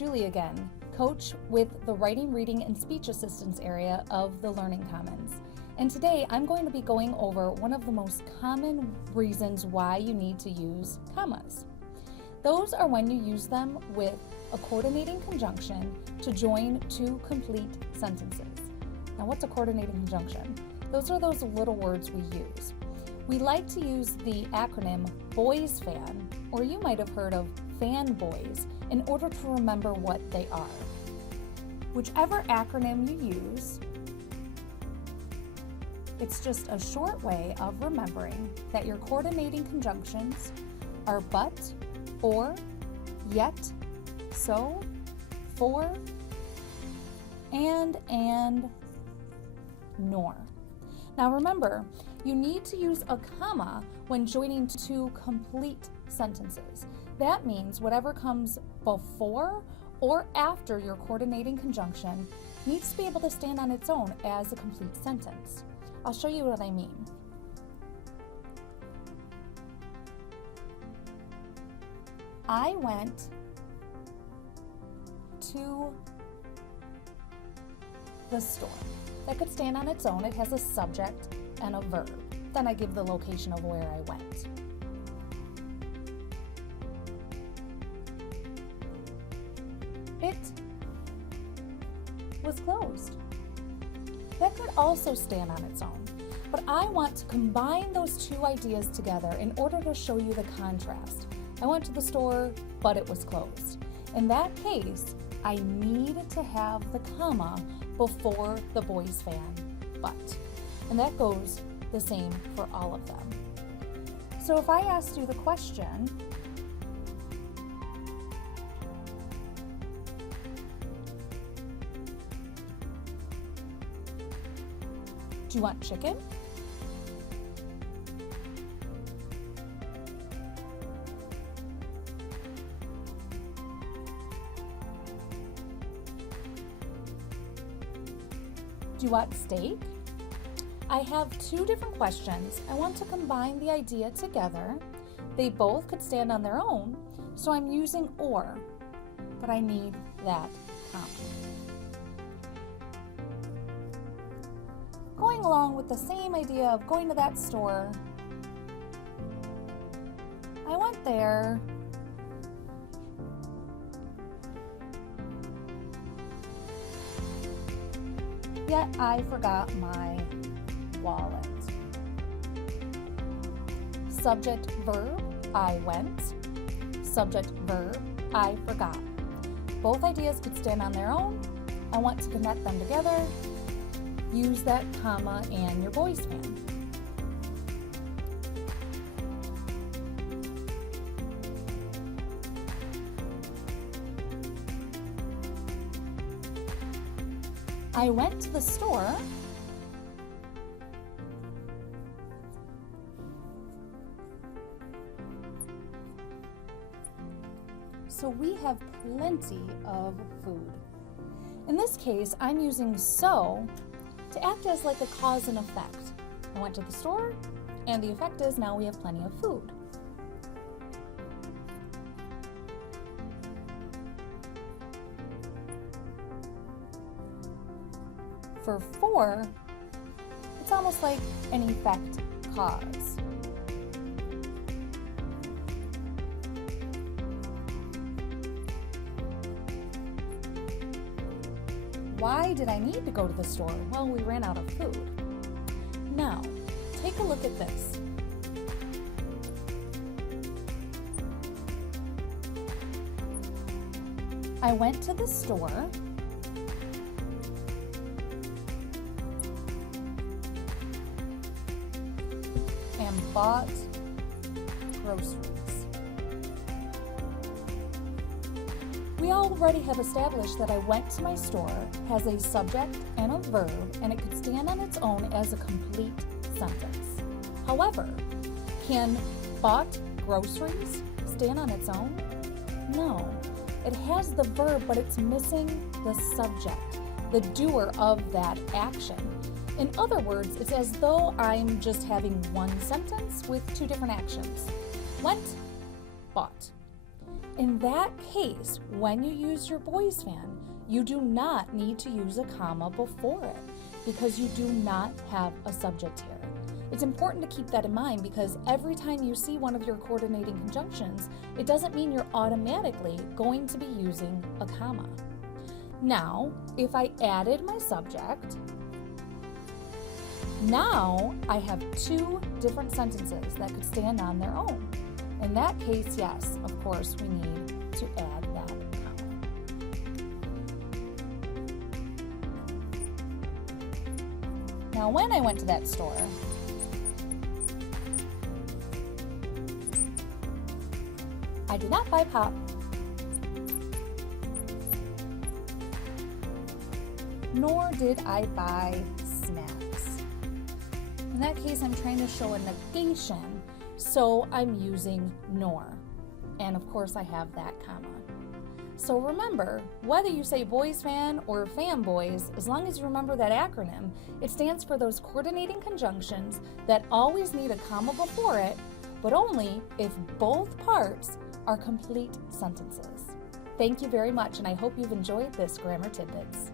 Julie again, coach with the Writing, Reading, and Speech Assistance area of the Learning Commons. And today I'm going to be going over one of the most common reasons why you need to use commas. Those are when you use them with a coordinating conjunction to join two complete sentences. Now, what's a coordinating conjunction? Those are those little words we use. We like to use the acronym BOYSFAN, or you might have heard of fanboys, in order to remember what they are. Whichever acronym you use, it's just a short way of remembering that your coordinating conjunctions are but, or, yet, so, for, and, nor. Now remember, you need to use a comma when joining two complete sentences. That means whatever comes before or after your coordinating conjunction needs to be able to stand on its own as a complete sentence. I'll show you what I mean. I went to the store. That could stand on its own. It has a subject and a verb. Then I give the location of where I went. It was closed. That could also stand on its own, but I want to combine those two ideas together in order to show you the contrast. I went to the store, but it was closed. In that case, I need to have the comma before the BOYSFAN but. And that goes the same for all of them. So if I asked you the question, do you want chicken? Do you want steak? I have two different questions. I want to combine the idea together. They both could stand on their own, so I'm using or, but I need that comma. Going along with the same idea of going to that store, I went there. Yet I forgot my wallet. Subject, verb, I went. Subject, verb, I forgot. Both ideas could stand on their own. I want to connect them together. Use that comma and your BOYSFAN. I went to the store. So we have plenty of food. In this case, I'm using so to act as like a cause and effect. I went to the store, and the effect is now we have plenty of food. For, it's almost like an effect cause. Why did I need to go to the store? Well, we ran out of food. Now, take a look at this. I went to the store and bought groceries. We already have established that I went to my store has a subject and a verb, and it could stand on its own as a complete sentence. However, can bought groceries stand on its own? No. It has the verb, but it's missing the subject, the doer of that action. In other words, it's as though I'm just having one sentence with two different actions. Went, bought. In that case, when you use your BOYSFAN, you do not need to use a comma before it because you do not have a subject here. It's important to keep that in mind because every time you see one of your coordinating conjunctions, it doesn't mean you're automatically going to be using a comma. Now, if I added my subject, now I have two different sentences that could stand on their own. In that case, yes, of course, we need to add that comma. Now, when I went to that store, I did not buy pop, nor did I buy snacks. In that case, I'm trying to show a negation, so I'm using nor. And of course, I have that comma. So remember, whether you say BOYSFAN or fanboys, as long as you remember that acronym, it stands for those coordinating conjunctions that always need a comma before it, but only if both parts are complete sentences. Thank you very much, and I hope you've enjoyed this Grammar Tidbits.